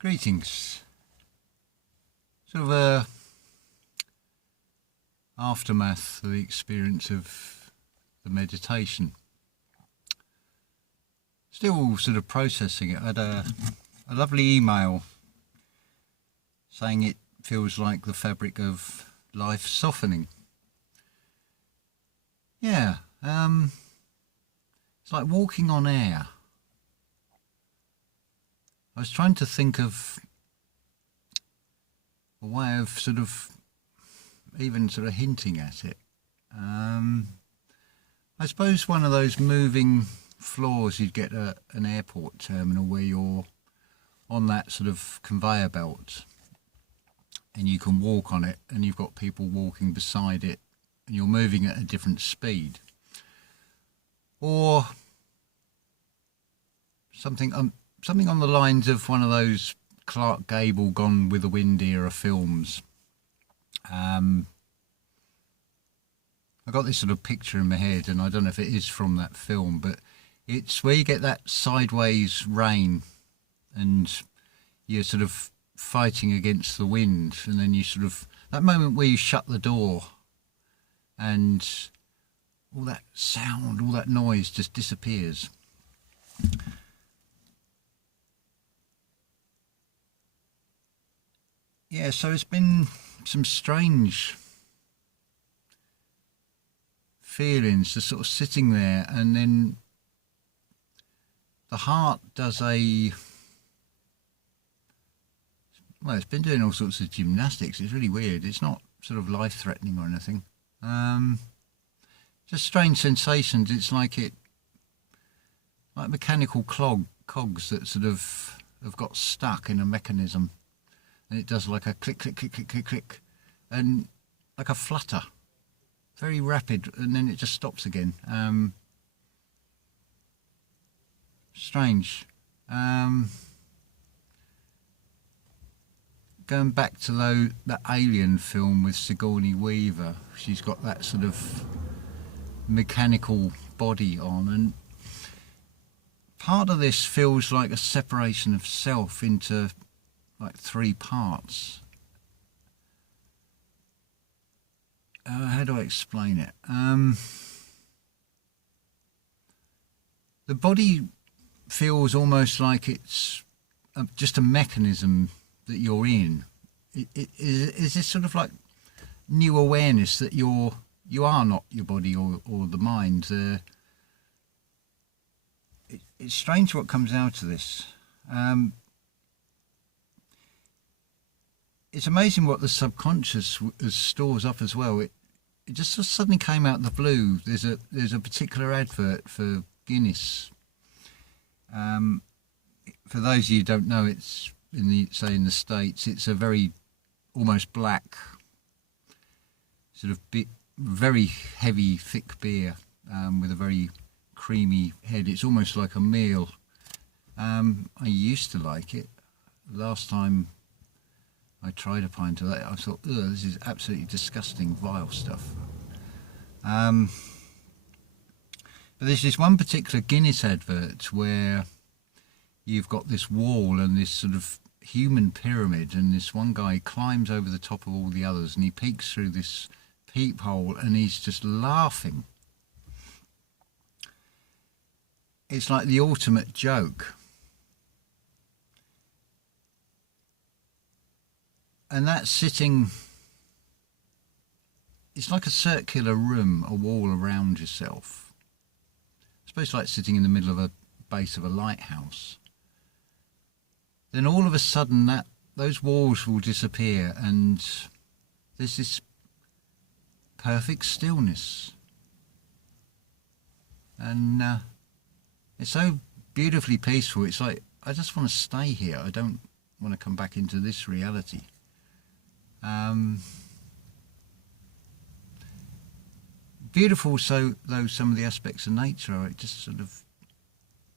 Greetings. Sort of a aftermath of the experience of the meditation. Still sort of processing it. I had a lovely email saying it feels like the fabric of life softening. Yeah, it's like walking on air. I was trying to think of a way of sort of hinting at it. I suppose one of those moving floors you'd get at an airport terminal where you're on that sort of conveyor belt and you can walk on it and you've got people walking beside it and you're moving at a different speed. Or something on the lines of one of those Clark Gable Gone with the Wind era films. I got this sort of picture in my head, and I don't know if it is from that film, but it's where you get that sideways rain and you're sort of fighting against the wind, and then you sort of, that moment where you shut the door and all that sound, all that noise just disappears. Yeah, so it's been some strange feelings, just sort of sitting there, and then the heart does it's been doing all sorts of gymnastics. It's really weird. It's not sort of life-threatening or anything. Just strange sensations. It's like mechanical cogs that sort of have got stuck in a mechanism. And it does like a click, click, click, click, click, click, and like a flutter, very rapid, and then it just stops again. Strange. Going back to that Alien film with Sigourney Weaver, she's got that sort of mechanical body on, and part of this feels like a separation of self into like three parts. How do I explain it? The body feels almost like it's just a mechanism that you're in. Is this sort of like new awareness that you are not your body or the mind? It's strange what comes out of this. It's amazing what the subconscious stores up as well. It just suddenly came out of the blue. There's a particular advert for Guinness. For those of you who don't know, it's in the States. It's a very almost black, sort of very heavy, thick beer with a very creamy head. It's almost like a meal. I used to like it. Last time I tried a pint of that, I thought, ugh, this is absolutely disgusting, vile stuff. But there's this one particular Guinness advert where you've got this wall and this sort of human pyramid, and this one guy climbs over the top of all the others, and he peeks through this peephole and he's just laughing. It's like the ultimate joke. And that's sitting, it's like a circular room, a wall around yourself. I suppose like sitting in the middle of a base of a lighthouse. Then all of a sudden those walls will disappear and there's this perfect stillness. And it's so beautifully peaceful. It's like, I just want to stay here. I don't want to come back into this reality. Beautiful, so though some of the aspects of nature are, it just sort of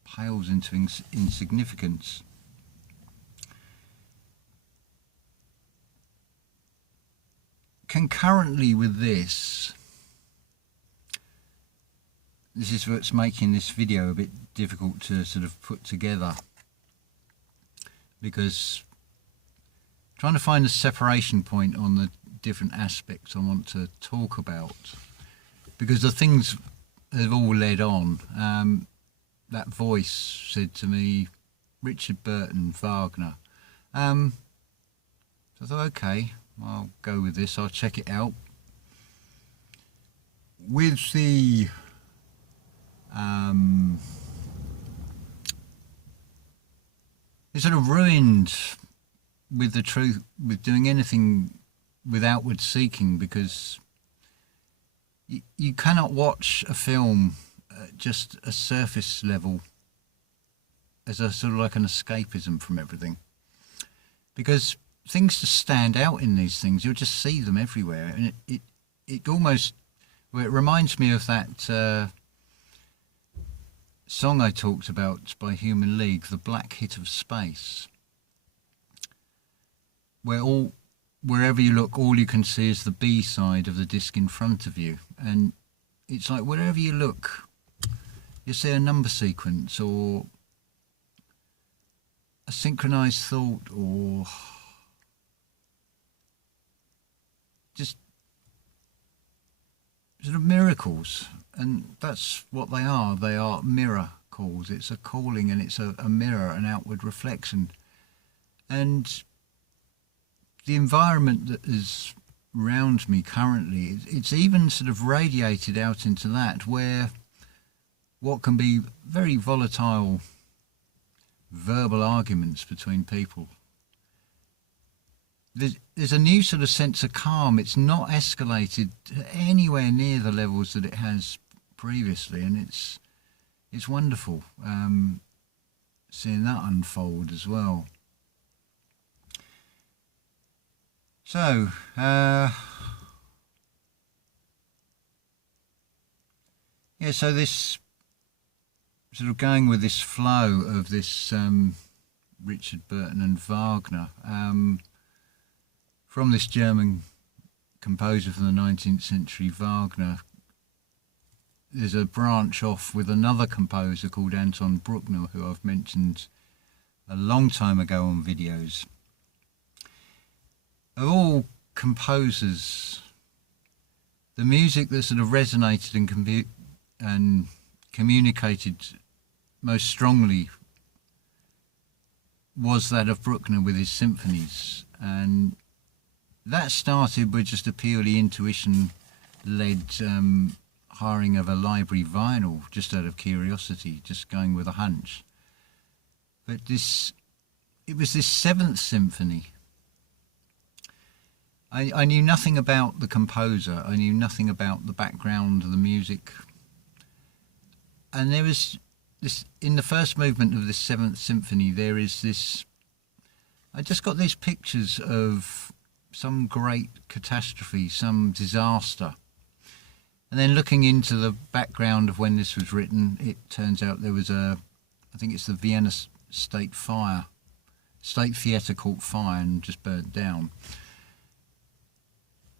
pales into insignificance. Concurrently with this is what's making this video a bit difficult to sort of put together, because trying to find a separation point on the different aspects I want to talk about, because the things have all led on. That voice said to me, Richard Burton, Wagner. So I thought, okay, I'll go with this, I'll check it out. With the it's sort of ruined with the truth, with doing anything with outward seeking, because you cannot watch a film at just a surface level as a sort of like an escapism from everything, because things just stand out in these things. You'll just see them everywhere, and it almost, well, it reminds me of that song I talked about by Human League, The Black Hit of Space, where wherever you look, all you can see is the B side of the disc in front of you. And it's like wherever you look, you see a number sequence or a synchronized thought or just sort of miracles. And that's what they are. They are mirror calls. It's a calling, and it's a mirror, an outward reflection. And the environment that is around me currently, it's even sort of radiated out into that, where what can be very volatile verbal arguments between people, there's a new sort of sense of calm. It's not escalated anywhere near the levels that it has previously, and it's wonderful seeing that unfold as well. So so this sort of going with this flow of this Richard Burton and Wagner, from this German composer from the 19th century, Wagner, there's a branch off with another composer called Anton Bruckner, who I've mentioned a long time ago on videos. Of all composers, the music that sort of resonated and communicated most strongly was that of Bruckner with his symphonies, and that started with just a purely intuition-led hiring of a library vinyl, just out of curiosity, just going with a hunch. But it was this Seventh Symphony. I knew nothing about the composer. I knew nothing about the background of the music. And there was this, in the first movement of this Seventh Symphony, there is this, I just got these pictures of some great catastrophe, some disaster. And then looking into the background of when this was written, it turns out there was I think it's the Vienna State Theatre caught fire and just burnt down.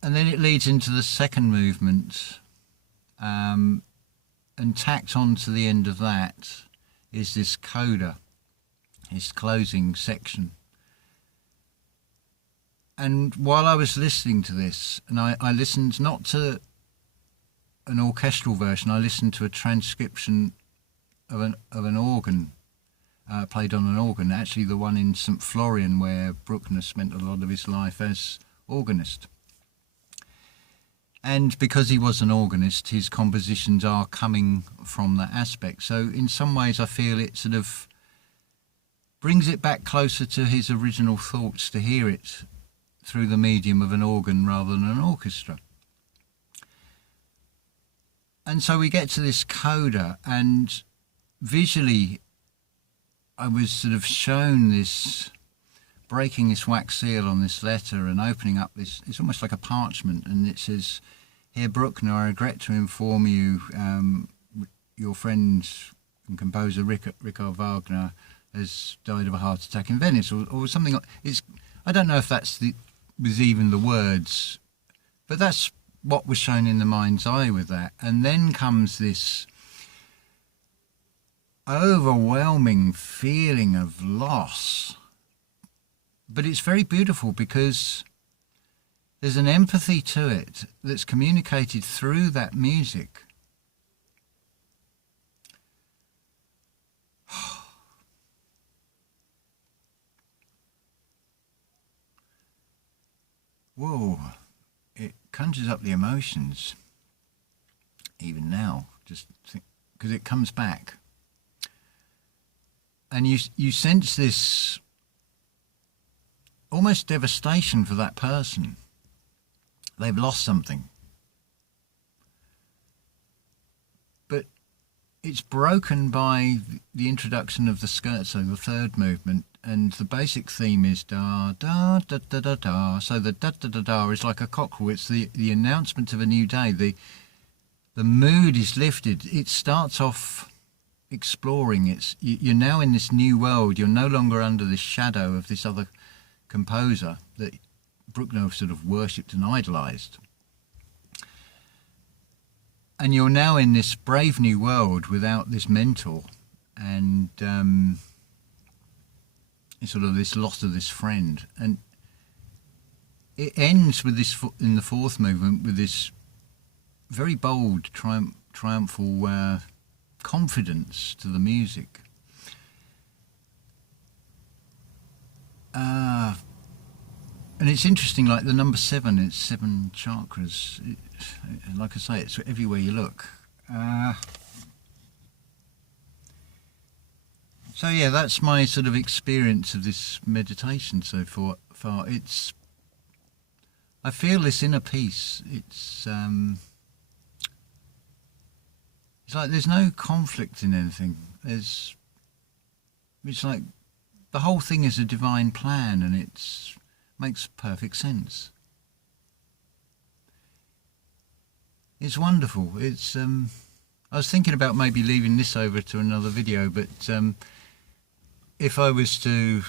And then it leads into the second movement, and tacked on to the end of that is this coda, this closing section. And while I was listening to this, and I listened not to an orchestral version, I listened to a transcription of an organ, played on an organ, actually the one in St. Florian, where Bruckner spent a lot of his life as organist. And because he was an organist, his compositions are coming from that aspect. So in some ways I feel it sort of brings it back closer to his original thoughts, to hear it through the medium of an organ rather than an orchestra. And so we get to this coda, and visually I was sort of shown this, breaking this wax seal on this letter and opening up this, it's almost like a parchment, and it says, "Here, Bruckner, I regret to inform you, your friend and composer Richard Wagner has died of a heart attack in Venice," or something. I don't know if was even the words, but that's what was shown in the mind's eye with that. And then comes this overwhelming feeling of loss, But it's very beautiful because there's an empathy to it that's communicated through that music. Whoa, it conjures up the emotions, even now, just because it comes back. And you sense this almost devastation for that person. They've lost something. But it's broken by the introduction of the scherzo, the third movement, and the basic theme is da da da da da da. So the da da da da is like a cockerel. It's the announcement of a new day. The mood is lifted. It starts off exploring. You're now in this new world. You're no longer under the shadow of this other composer that Bruckner sort of worshipped and idolised. And you're now in this brave new world without this mentor, and sort of this loss of this friend. And it ends with this, in the fourth movement, with this very bold, triumphal confidence to the music. And it's interesting, like the number 7, it's 7 chakras. Like I say, it's everywhere you look. So yeah, that's my sort of experience of this meditation so far. I feel this inner peace. It's like there's no conflict in anything. It's like the whole thing is a divine plan, and it makes perfect sense. It's wonderful. It's I was thinking about maybe leaving this over to another video, but if I was to,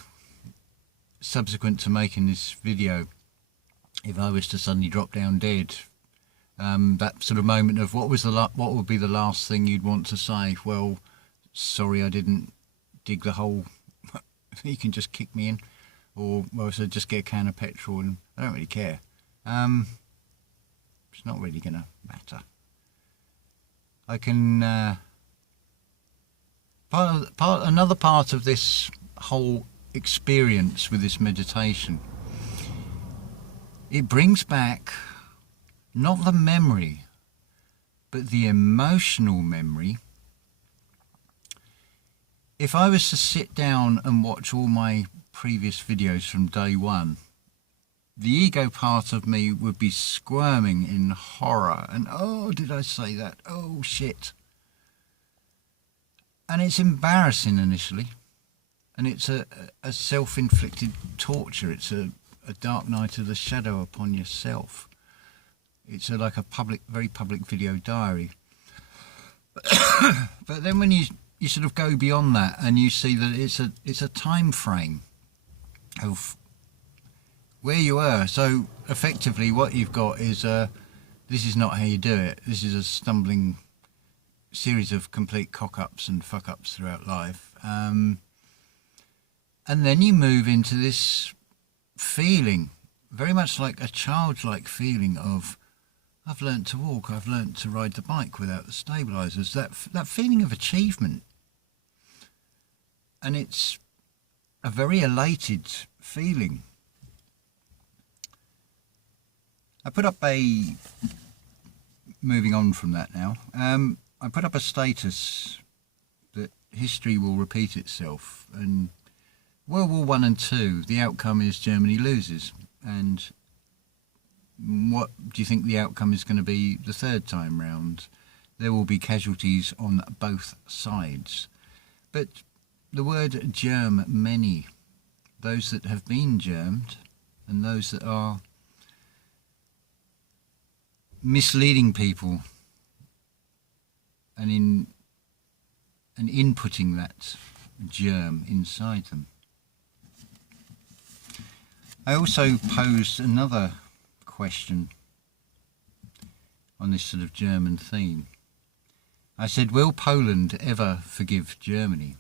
subsequent to making this video, if I was to suddenly drop down dead, that sort of moment of what would be the last thing you'd want to say? Well, sorry, I didn't dig the hole. You can just kick me in, or well, so just get a can of petrol, and I don't really care. It's not really going to matter. I can another part of this whole experience with this meditation. It brings back not the memory, but the emotional memory. If I was to sit down and watch all my previous videos from day one, the ego part of me would be squirming in horror and, oh, did I say that? Oh, shit. And it's embarrassing initially, and it's a self-inflicted torture. It's a dark night of the shadow upon yourself. It's like a very public video diary. But then when you sort of go beyond that, and you see that it's a time frame of where you are. So effectively what you've got is this is not how you do it. This is a stumbling series of complete cock-ups and fuck-ups throughout life. And then you move into this feeling, very much like a childlike feeling of, I've learnt to walk, I've learnt to ride the bike without the stabilisers, that feeling of achievement. And it's a very elated feeling. I put up moving on from that now, I put up a status that history will repeat itself, and World War I and II, the outcome is Germany loses. And what do you think the outcome is going to be the third time round? There will be casualties on both sides. But the word germ, many, those that have been germed and those that are misleading people and inputting that germ inside them. I also posed another question on this sort of German theme. I said, will Poland ever forgive Germany?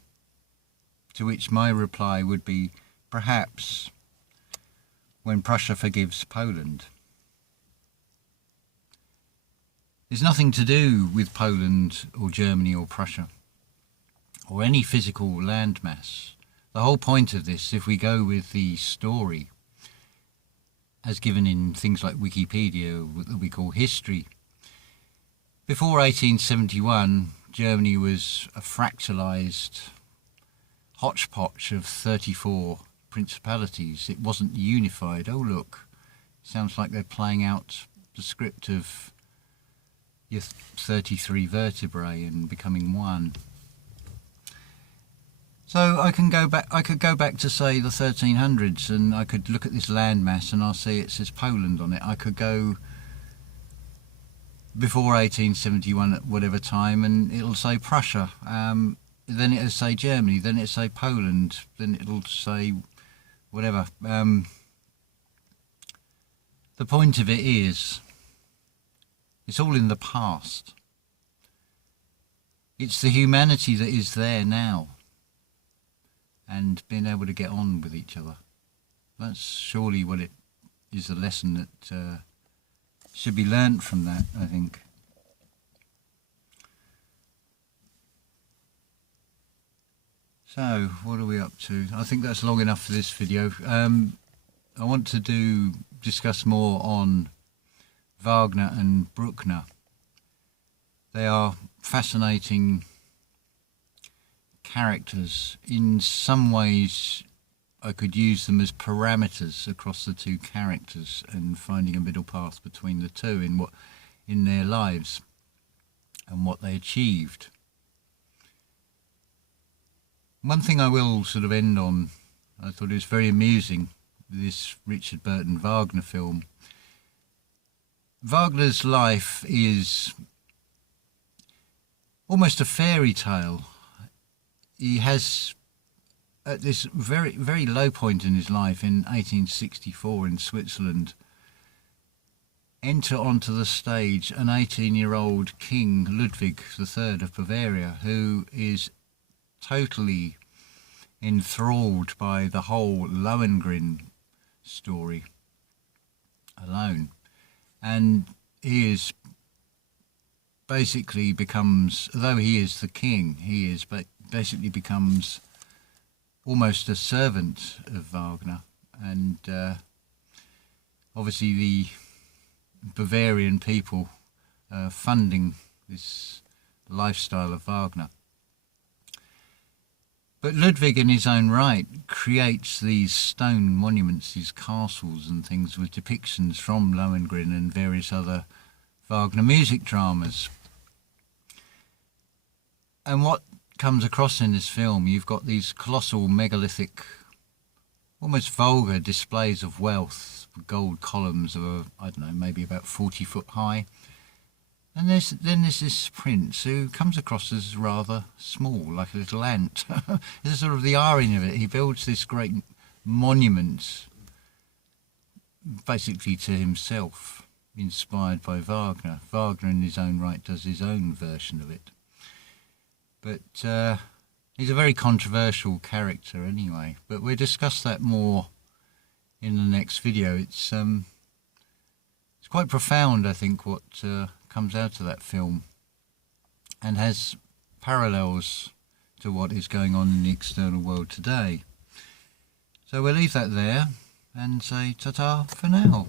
To which my reply would be, perhaps when Prussia forgives Poland. There's nothing to do with Poland or Germany or Prussia or any physical landmass. The whole point of this, if we go with the story as given in things like Wikipedia that we call history, before 1871 Germany was a fractalised hodgepodge of 34 principalities. It wasn't unified. Oh look, sounds like they're playing out the script of your 33 vertebrae and becoming one. So I could go back to say the 1300s, and I could look at this landmass and I'll see it says Poland on it. I could go before 1871 at whatever time and it'll say Prussia, then it'll say Germany, then it'll say Poland, then it'll say whatever. The point of it is, it's all in the past. It's the humanity that is there now, and being able to get on with each other. That's surely what it is, the lesson that should be learnt from that, I think. So, what are we up to? I think that's long enough for this video. I want to discuss more on Wagner and Bruckner. They are fascinating characters. In some ways I could use them as parameters across the two characters and finding a middle path between the two in their lives and what they achieved. One thing I will sort of end on, I thought it was very amusing, this Richard Burton Wagner film. Wagner's life is almost a fairy tale. He has, at this very, very low point in his life in 1864 in Switzerland, enter onto the stage an 18-year-old King Ludwig III of Bavaria, who is totally enthralled by the whole Lohengrin story alone. And he is basically becomes, although he is the king, he is basically becomes almost a servant of Wagner, and obviously the Bavarian people funding this lifestyle of Wagner. But Ludwig in his own right creates these stone monuments, these castles and things with depictions from Lohengrin and various other Wagner music dramas. And what comes across in this film, you've got these colossal megalithic, almost vulgar displays of wealth, gold columns of, I don't know, maybe about 40 foot high. And then there's this prince who comes across as rather small, like a little ant. There's sort of the irony of it. He builds this great monument, basically to himself, inspired by Wagner. Wagner in his own right does his own version of it. But he's a very controversial character anyway. But we'll discuss that more in the next video. It's quite profound, I think, what comes out of that film, and has parallels to what is going on in the external world today. So we'll leave that there and say ta-ta for now.